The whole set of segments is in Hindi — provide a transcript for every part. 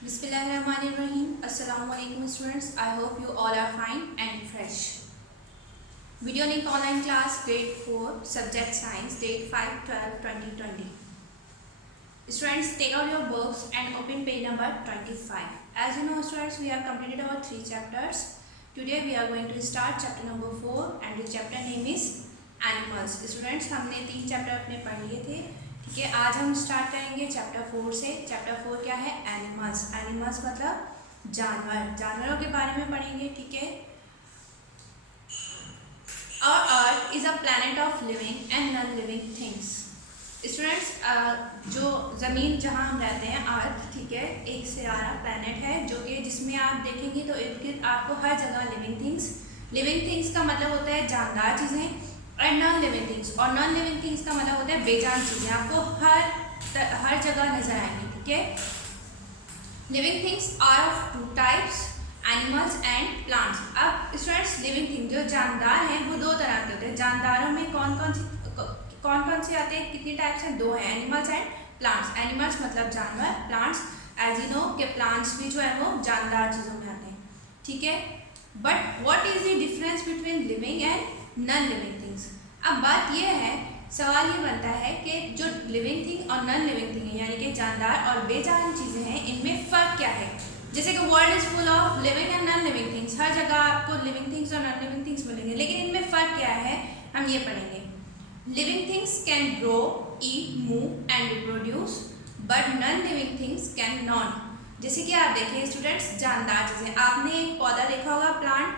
Bismillahirrahmanirrahim. Assalamualaikum students. I hope you all are fine and fresh. Video link online class grade 4 subject science date 5/12/2020. Students, take out your books and open page number 25. As you know students, we have completed our 3 chapters. Today we are going to start chapter number 4 and the chapter name is animals. Students, हमने 3 चैप्टर अपने पढ़ लिए थे. ठीक है, आज हम स्टार्ट करेंगे चैप्टर 4 से. चैप्टर 4 क्या है? एनिमल्स. एनिमल्स मतलब जानवर. जानवरों के बारे में पढ़ेंगे. ठीक है. Our Earth is a planet of living and non-living things. Students, जो ज़मीन जहाँ हम रहते हैं अर्थ, ठीक है, एक सियारा प्लैनेट है जो कि जिसमें आप देखेंगे तो इर्द गिर्द आपको हर जगह लिविंग थिंग्स का मतलब होता है जानदार चीज़ें और नॉन लिविंग थिंग्स. और नॉन लिविंग थिंग्स का मतलब होता है बेजान चीज़ें. आपको हर जगह नजर आएंगी. ठीक है. Living things are of 2 types, animals and plants. अब स्टूडेंट्स, लिविंग थिंग जो जानदार हैं वो 2 तरह के होते हैं. जानदारों में कौन कौन से आते हैं? कितनी टाइप्स हैं? 2 हैं, एनिमल्स एंड प्लांट्स. एनिमल्स मतलब जानवर, प्लांट्स एज यू नो कि प्लांट्स भी जो है वो जानदार चीज़ों में आते हैं. ठीक है. But what is the difference between living and non living things? अब बात यह है, सवाल ये बनता है कि जो लिविंग थिंग और नॉन लिविंग थिंग है यानी कि जानदार और बेजान चीज़ें हैं, इनमें फ़र्क क्या है? जैसे कि world is full of living and non living things. हर जगह आपको लिविंग थिंग्स और नॉन लिविंग थिंग्स मिलेंगे, लेकिन इनमें फ़र्क क्या है हम ये पढ़ेंगे. Living things can grow, eat, move and reproduce, but non living things can not. जैसे कि आप देखिए स्टूडेंट्स, जानदार चीज़ें, आपने एक पौधा देखा होगा, प्लांट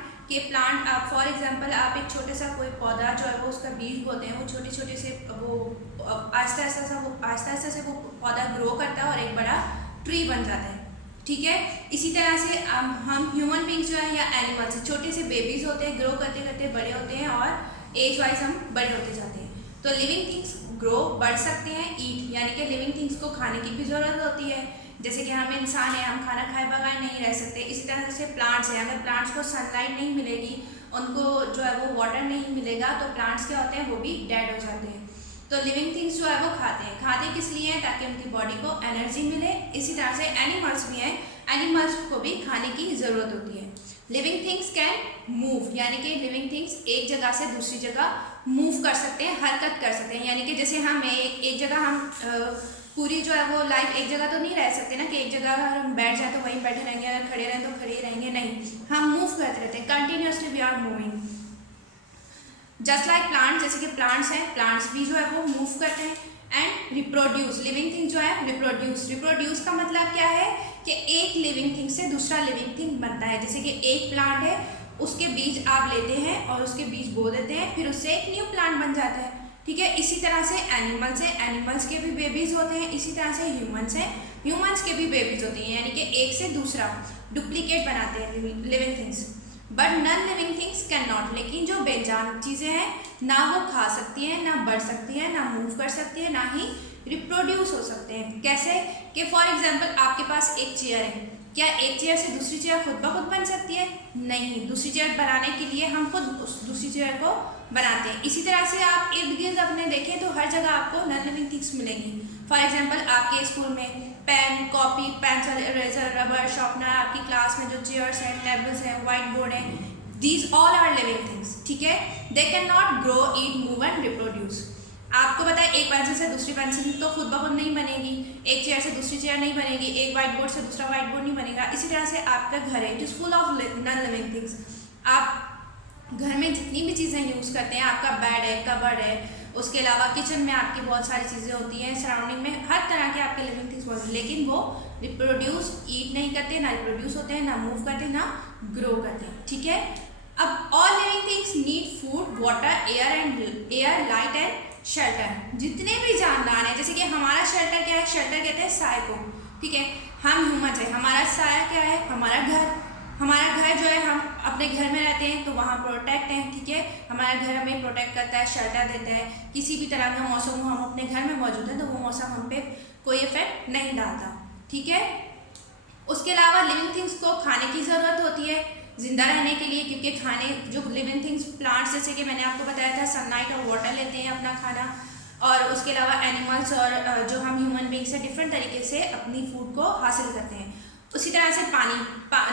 आप फॉर एग्जांपल आप एक छोटे सा कोई पौधा जो है वो उसका बीज बोते हैं, वो छोटे से वो आहिस्ता से वो पौधा ग्रो करता है और एक बड़ा ट्री बन जाता है. ठीक है. इसी तरह से हम ह्यूमन बींग्स जो है या एनिमल्स छोटे से बेबीज होते हैं, ग्रो करते करते बड़े होते हैं और एज वाइज हम बड़े होते जाते हैं. तो लिविंग थिंग्स ग्रो, बढ़ सकते हैं, ईट यानी कि लिविंग थिंग्स को खाने की भी ज़रूरत होती है. जैसे कि हम इंसान हैं, हम खाना खाए बगैर नहीं रह सकते. इसी तरह से प्लांट्स हैं, अगर प्लांट्स को सनलाइट नहीं मिलेगी, उनको जो है वो वाटर नहीं मिलेगा, तो प्लांट्स क्या होते हैं, वो भी डेड हो जाते हैं. तो लिविंग थिंग्स जो है वो खाते किस लिए हैं? ताकि उनकी बॉडी को एनर्जी मिले. इसी तरह से एनिमल्स भी हैं, एनिमल्स को भी खाने की ज़रूरत होती है. लिविंग थिंग्स कैन मूव यानी कि लिविंग थिंग्स एक जगह से दूसरी जगह मूव कर सकते हैं, हरकत कर सकते हैं. यानी कि जैसे हम एक जगह हम पूरी जो है वो लाइफ एक जगह तो नहीं रह सकते ना, कि एक जगह अगर हम बैठ जाए तो वहीं बैठे रहेंगे, अगर खड़े रहें तो खड़े रहेंगे. नहीं, हम मूव करते रहते हैं, continuously we are moving. Just like plants, जैसे कि प्लांट्स हैं, प्लांट्स भी जो है वो मूव करते हैं. एंड रिप्रोड्यूस, लिविंग थिंग जो है रिप्रोड्यूस का मतलब क्या है कि एक लिविंग थिंग से दूसरा लिविंग थिंग बनता है. जैसे कि एक प्लांट है, उसके बीज आप लेते हैं और उसके बीज बो देते हैं, फिर उससे एक न्यू प्लांट बन जाता है. ठीक है. इसी तरह से एनिमल्स है, एनिमल्स के भी बेबीज होते हैं. इसी तरह से ह्यूमंस हैं, ह्यूमंस के भी बेबीज होते हैं, यानी कि एक से दूसरा डुप्लीकेट बनाते हैं living things. But non living things can not, लेकिन जो बेजान चीज़ें हैं ना वो खा सकती हैं, ना बढ़ सकती हैं, ना मूव कर सकती हैं, ना ही रिप्रोड्यूस हो सकते हैं. कैसे? कि फॉर एग्जांपल आपके पास एक चेयर है, क्या एक चेयर से दूसरी चेयर खुद ब खुद बन सकती है? नहीं. दूसरी चेयर बनाने के लिए हम खुद उस दूसरी चेयर को बनाते हैं. इसी तरह से आप इर्द गिर्द अपने देखें तो हर जगह आपको नॉन लिविंग थिंग्स मिलेंगी. फॉर एग्जांपल आपके स्कूल में pen, copy, pencil, eraser, rubber, sharpener, आपकी क्लास में जो चेयर्स हैं, टेबल्स हैं, व्हाइट बोर्ड हैं, these all are living things. ठीक है. They can not grow, eat, move and reproduce. आपको पता है एक पेंसिल से दूसरी पेंसिल तो खुद ब खुद नहीं बनेगी, एक चेयर से दूसरी चेयर नहीं बनेगी, एक व्हाइट बोर्ड से दूसरा व्हाइट बोर्ड नहीं बनेगा. इसी तरह से आपका घर है, it is full of non living things. आप घर में जितनी भी चीज़ें यूज़ करते हैं, आपका बेड है, कबर्ड है, उसके अलावा किचन में आपकी बहुत सारी चीज़ें होती हैं, सराउंडिंग में हर तरह के आपके लिविंग थिंग्स मौजूद हैं, लेकिन वो रिप्रोड्यूस, ईट नहीं करते, ना रिप्रोड्यूस होते हैं, ना मूव करते, ना ग्रो करते हैं. ठीक है. अब all living things need food, water, air, light and shelter. जितने भी जानदार हैं, जैसे कि हमारा शेल्टर क्या है? शेल्टर कहते हैं साय को. ठीक है. हम ह्यूमन है, हमारा साया क्या है? हमारा घर. हमारा घर जो है, हम अपने घर में रहते हैं तो वहाँ प्रोटेक्ट हैं. ठीक है. हमारा घर हमें प्रोटेक्ट करता है, शेल्टर देता है. किसी भी तरह का मौसम हो, हम अपने घर में मौजूद हैं तो वो मौसम हम पे कोई इफेक्ट नहीं डालता. ठीक है. उसके अलावा लिविंग थिंग्स को खाने की ज़रूरत होती है जिंदा रहने के लिए, क्योंकि खाने जो लिविंग थिंग्स प्लांट्स जैसे कि मैंने आपको बताया था सनलाइट और वाटर लेते हैं अपना खाना. और उसके अलावा एनिमल्स और जो हम ह्यूमन बींग्स से डिफरेंट तरीके से अपनी फूड को हासिल करते हैं. उसी तरह से पानी,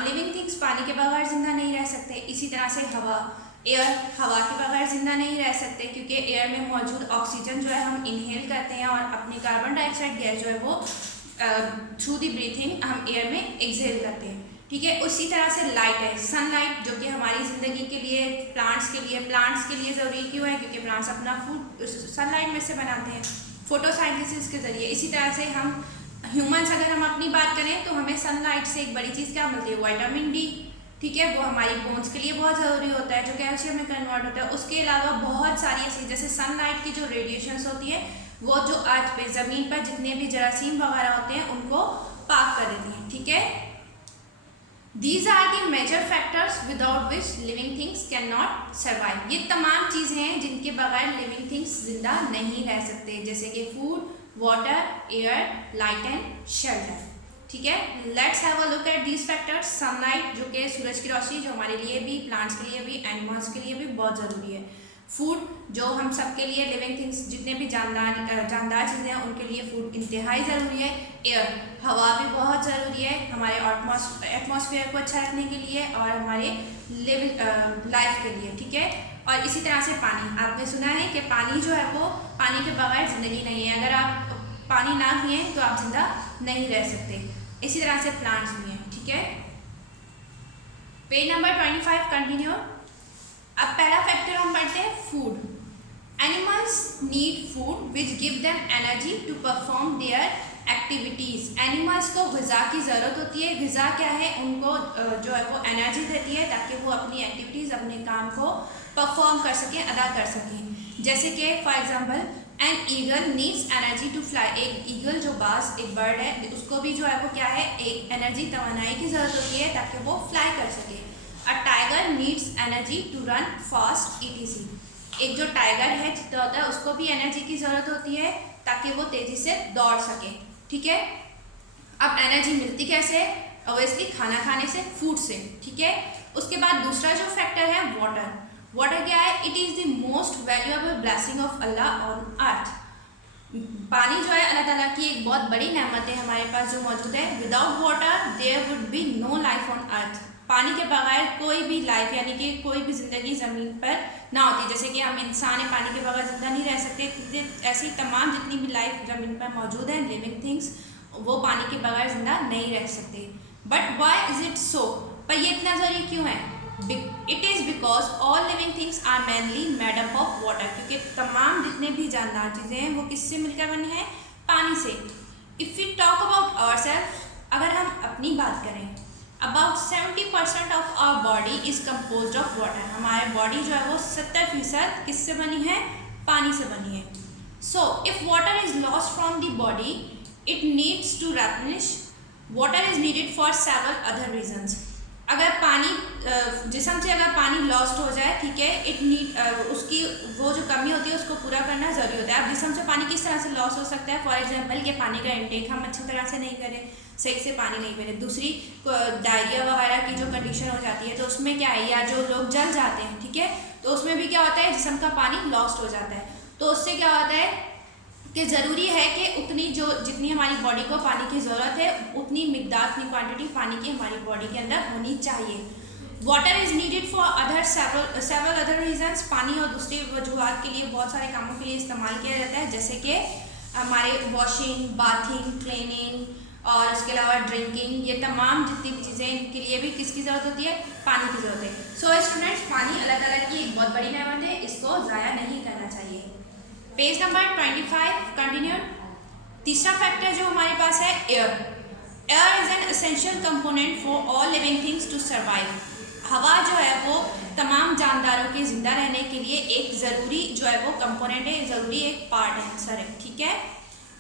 लिविंग थिंग्स पानी के बगैर जिंदा नहीं रह सकते। इसी तरह से हवा, एयर, हवा के बगैर जिंदा नहीं रह सकते, क्योंकि एयर में मौजूद ऑक्सीजन जो है हम इनहेल करते हैं और अपनी कार्बन डाइऑक्साइड गैस जो है वो थ्रू दी ब्रीथिंग हम एयर में एक्सहेल करते हैं। ठीक है, उसी तरह से लाइट है, सनलाइट, जो कि हमारी ज़िंदगी के लिए, प्लांट्स के लिए ज़रूरी क्यों है, क्योंकि प्लांट्स अपना फूड सनलाइट में से बनाते हैं, फोटोसाइंथेसिस के ज़रिए। इसी तरह से हम ह्यूमंस, अगर हम अपनी बात करें तो हमें सनलाइट से एक बड़ी चीज़ क्या मिलती है, विटामिन डी। ठीक है, वो हमारी बोन्स के लिए बहुत ज़रूरी होता है, जो कैल्शियम में कन्वर्ट होता है। उसके अलावा बहुत सारी ऐसी, जैसे सनलाइट की जो रेडिएशंस होती है वो जो अर्थ पे, ज़मीन पर जितने भी जरासीम वगैरह होते हैं उनको पाक कर देती हैं। ठीक है, These are the major factors without which living things cannot survive. ये तमाम चीज़ें हैं जिनके बगैर living things जिंदा नहीं रह सकते, जैसे कि food, water, air, light and shelter. ठीक है, let's have a look at these factors. Sunlight, जो कि सूरज की रोशनी, जो हमारे लिए भी, प्लांट्स के लिए भी, एनिमल्स के लिए भी बहुत ज़रूरी है। फूड, जो हम सबके लिए, लिविंग थिंग्स जितने भी जानदार चीज़ें हैं उनके लिए फूड इंतहाई ज़रूरी है। एयर, हवा भी बहुत ज़रूरी है हमारे एटमॉस्फेयर को अच्छा रखने के लिए और हमारे लाइफ के लिए। ठीक है, और इसी तरह से पानी, आपने सुना है कि पानी जो है वो, पानी के बगैर ज़िंदगी नहीं है। अगर आप पानी ना पिए तो आप जिंदा नहीं रह सकते। इसी तरह से प्लांट्स भी हैं। ठीक है, पेज नंबर 25 कंटिन्यू। अब पहला फैक्टर हम पढ़ते हैं, food. Animals need food which give them energy to perform their activities. Animals को ग़िज़ा की ज़रूरत होती है। ग़िज़ा क्या है, उनको जो है वो एनर्जी देती है ताकि वो अपनी एक्टिविटीज़, अपने काम को परफॉर्म कर सकें, अदा कर सकें। जैसे कि for example, an eagle needs energy to fly. एक ईगल जो बाज, एक बर्ड है, उसको भी जो है वो क्या है, एक एनर्जी, तवानाई की ज़रूरत होती है ताकि वो फ्लाई कर सके। A tiger needs energy to run fast ETC। एक जो टाइगर है, चित्ता होता है, उसको भी एनर्जी की ज़रूरत होती है ताकि वो तेज़ी से दौड़ सके। ठीक है, अब एनर्जी मिलती कैसे, ऑब्वियसली खाना खाने से, फूड से। ठीक है, उसके बाद दूसरा जो फैक्टर है, वाटर। वाटर क्या है, it is the most valuable blessing of Allah on earth. पानी जो है अल्लाह ताला की एक बहुत बड़ी नेमत है हमारे पास जो मौजूद है। Without water there would be no life on earth. पानी के बगैर कोई भी लाइफ, यानी कि कोई भी ज़िंदगी ज़मीन पर ना होती। जैसे कि हम इंसान हैं, पानी के बगैर ज़िंदा नहीं रह सकते, ऐसी तमाम जितनी भी लाइफ ज़मीन पर मौजूद है, लिविंग थिंग्स, वो पानी के बगैर ज़िंदा नहीं रह सकते। But why is it so, पर ये इतना ज़रूरी क्यों है? It is because all living things are mainly made up of water. क्योंकि तमाम जितने भी जानदार चीज़ें हैं वो किससे मिलकर बने हैं, पानी से। If we talk about ourselves, अगर हम अपनी बात करें, about 70% of our body is composed of water. हमारे बॉडी जो है वो 70% किससे बनी है, पानी से बनी है। So if water is lost from the body, it needs to replenish. Water is needed for several other reasons. अगर पानी, जिस्म से अगर पानी लॉस्ट हो जाए, ठीक है, इट नीड, उसकी वो जो कमी होती है उसको पूरा करना ज़रूरी होता है। अब जिस्म से पानी किस तरह से लॉस हो सकता है, फॉर एग्जांपल कि पानी का इंटेक हम अच्छी तरह से नहीं करें, सही से पानी नहीं पीते। दूसरी, डायरिया वगैरह की जो कंडीशन हो जाती है तो उसमें क्या है, या जो लोग जल जाते हैं, ठीक है, तो उसमें भी क्या होता है, जिस्म का पानी लॉस्ट हो जाता है। तो उससे क्या होता है कि ज़रूरी है कि जितनी हमारी बॉडी को पानी की ज़रूरत है, उतनी मिकदार, उतनी क्वांटिटी पानी की हमारी बॉडी के अंदर होनी चाहिए। Water is needed for other several other reasons. पानी और दूसरी वजूहत के लिए, बहुत सारे कामों के लिए इस्तेमाल किया जाता है, जैसे कि हमारे वॉशिंग, बाथिंग, क्लीनिंग और इसके अलावा ड्रिंकिंग, ये तमाम जितनी भी चीज़ें, इनके लिए भी किसकी ज़रूरत होती है, पानी की ज़रूरत है। सो स्टूडेंट्स, पानी अल्लाह ताला की एक बहुत बड़ी नेमत है, इसको ज़ाया नहीं करना चाहिए। Page number 25 continue. तीसरा फैक्टर जो हमारे पास है, air. Air is an essential component for all living things to survive. हवा जो है वो तमाम जानदारों के ज़िंदा रहने के लिए एक ज़रूरी जो है वो कंपोनेंट है, ज़रूरी एक पार्ट है, हिस्सा है। ठीक है,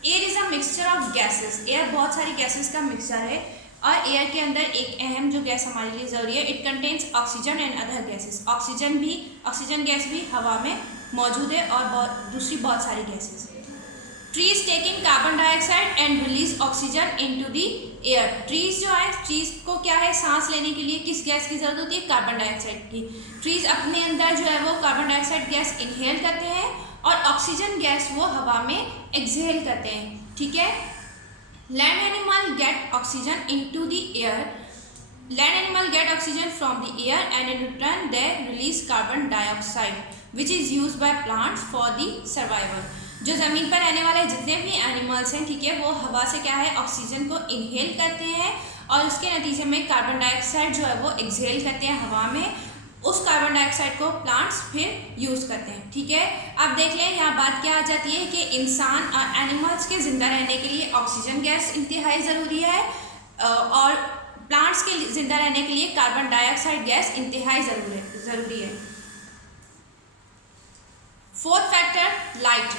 air is a mixture of gases. Air बहुत सारी गैसेस का मिक्सचर है और एयर के अंदर एक अहम जो गैस हमारे लिए ज़रूरी है, it contains oxygen and other gases. Oxygen gas भी हवा में मौजूद है और दूसरी बहुत सारी gases. Trees take in carbon dioxide and release oxygen into the air. Trees जो है, ट्रीज को क्या है, सांस लेने के लिए किस गैस की ज़रूरत होती है, कार्बन डाइऑक्साइड की। ट्रीज अपने अंदर जो है वो कार्बन डाइऑक्साइड गैस इनहेल करते हैं और ऑक्सीजन गैस वो हवा में एक्सहेल करते हैं। ठीक है, Land animal get oxygen into the air. Land animal get oxygen from the air and in return they release carbon dioxide which is used by plants for the survival. जो ज़मीन पर रहने वाले जितने भी एनिमल्स हैं, ठीक है, वो हवा से क्या है, ऑक्सीजन को इनहेल करते हैं और उसके नतीजे में कार्बन डाइऑक्साइड जो है वो एक्सहेल करते हैं हवा में। उस कार्बन डाइऑक्साइड को प्लांट्स फिर यूज़ करते हैं, ठीक है। अब देख लें यहाँ बात क्या आ जाती है कि इंसान और एनिमल्स के ज़िंदा रहने के लिए ऑक्सीजन गैस इंतहाई ज़रूरी है और प्लांट्स के ज़िंदा रहने के लिए कार्बन डाइऑक्साइड गैस इंतहाई ज़रूरी है। Fourth factor, light.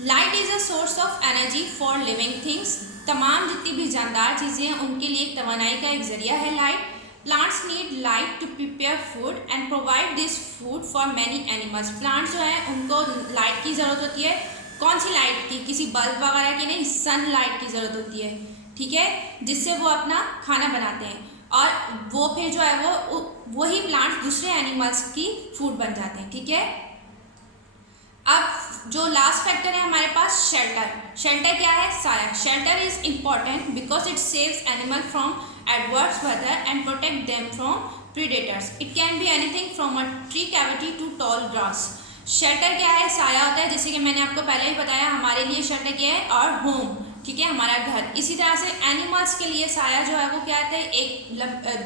Light is a source of energy for living things. तमाम जितनी भी जानदार चीज़ें हैं उनके लिए तवानाई का एक ज़रिया है light. Plants need light to prepare food and provide this food for many animals. Plants जो हैं उनको लाइट की ज़रूरत होती है। कौन सी लाइट की? किसी बल्ब वगैरह की नहीं, सन लाइट की ज़रूरत होती है, ठीक है, जिससे वो अपना खाना बनाते हैं और वो फिर जो है वो वही प्लांट्स दूसरे एनिमल्स की फूड बन जाते हैं, ठीक है। अब जो लास्ट फैक्टर है हमारे पास, शेल्टर। शेल्टर क्या है? साया। Shelter is important because it saves animal from adverse weather and protect them from predators. It can be anything from a tree cavity to tall grass. Shelter क्या है? साया होता है, जैसे कि मैंने आपको पहले ही बताया हमारे लिए शेल्टर क्या है, और होम, ठीक है, हमारा घर। इसी तरह से एनिमल्स के लिए साया जो है वो क्या आता है, एक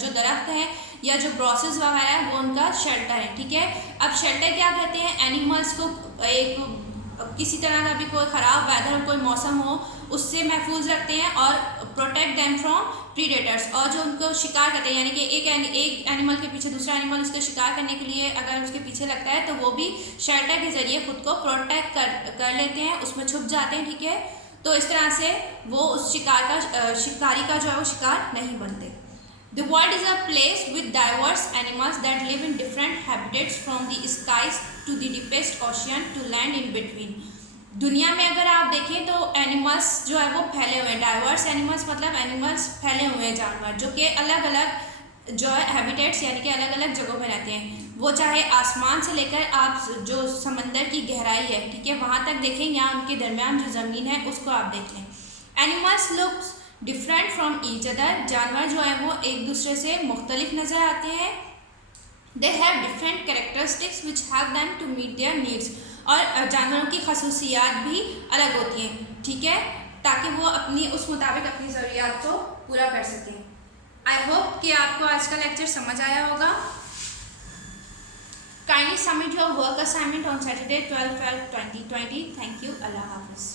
जो दरख्त है या जो ब्रॉसेस वगैरह है वो उनका शेल्टर है, ठीक है। अब शेल्टर क्या कहते हैं? एनिमल्स को एक किसी तरह का भी कोई ख़राब वेदर, कोई मौसम हो, उससे महफूज रखते हैं और प्रोटेक्ट देम फ्रॉम प्रीडेटर्स। और जो उनको शिकार करते हैं, यानी कि एक एनिमल के पीछे दूसरा एनिमल उसके शिकार करने के लिए अगर उसके पीछे लगता है तो वो भी शेल्टर के ज़रिए खुद को प्रोटेक्ट कर लेते हैं, उसमें छुप जाते हैं, ठीक है। तो इस तरह से वो उस शिकारी का जो है वो शिकार नहीं बनते। The world is a place with diverse animals that live in different habitats from the skies to the deepest ocean to land in between. दुनिया में अगर आप देखें तो एनिमल्स जो है वो फैले हुए हैं। डाइवर्स एनिमल्स मतलब एनिमल्स फैले हुए हैं, जानवर जो कि अलग अलग जो है हैबिटेट्स यानी कि अलग अलग जगहों में रहते हैं। वो चाहे आसमान से लेकर आप जो समंदर की गहराई है, ठीक है, वहाँ तक देखें या उनके दरमियान जो ज़मीन है उसको आप देख लें। Animals looks different from each other. जानवर जो है वो एक दूसरे से मुख्तलिफ नज़र आते हैं। They have different characteristics which have them to meet their needs. और जानवरों की खसूसियात भी अलग होती हैं, ठीक है, ताकि वो अपनी उस मुताबिक अपनी ज़रूरियात को पूरा कर सकें। आई होप कि आपको आज का लेक्चर समझ आया होगा। Kindly submit your work assignment on Saturday 12/12/2020। Thank you. Allah हाफिज़।